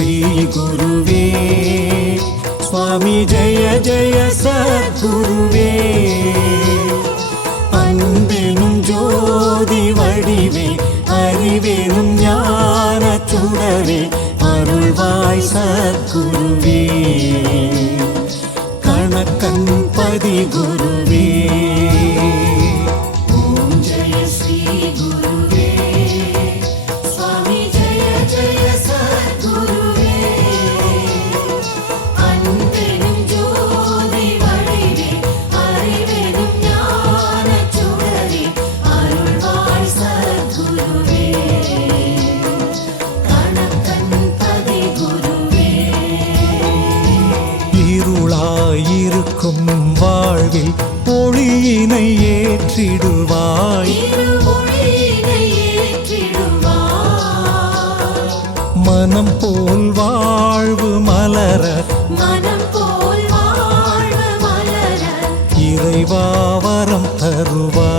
श्री गुरुवे स्वामी जय जय सद्गुरुवे अன்பெனும் ஜோதி வடிவே அறிவெனும் ஞான சுடரே அருள்வாய் சத்குருவே கணக்கன் பதி குருவே ஓம் ஜெய ஸ்ரீ குருவே சுவாமி ஜெய ஜெய சத்குருவே அன்பெனும் ஜோதி வடிவே அறிவெனும் ஞான சுடரே அருள்வாய் சத்குருவே கணக்கன் பதி குருவே இருளாயிருக்கும் வாழ்வில் ஒளியினை ஏற்றிடுவாய் மனம் போல் வாழ்வு மலர இறைவா வரம் தருவாய்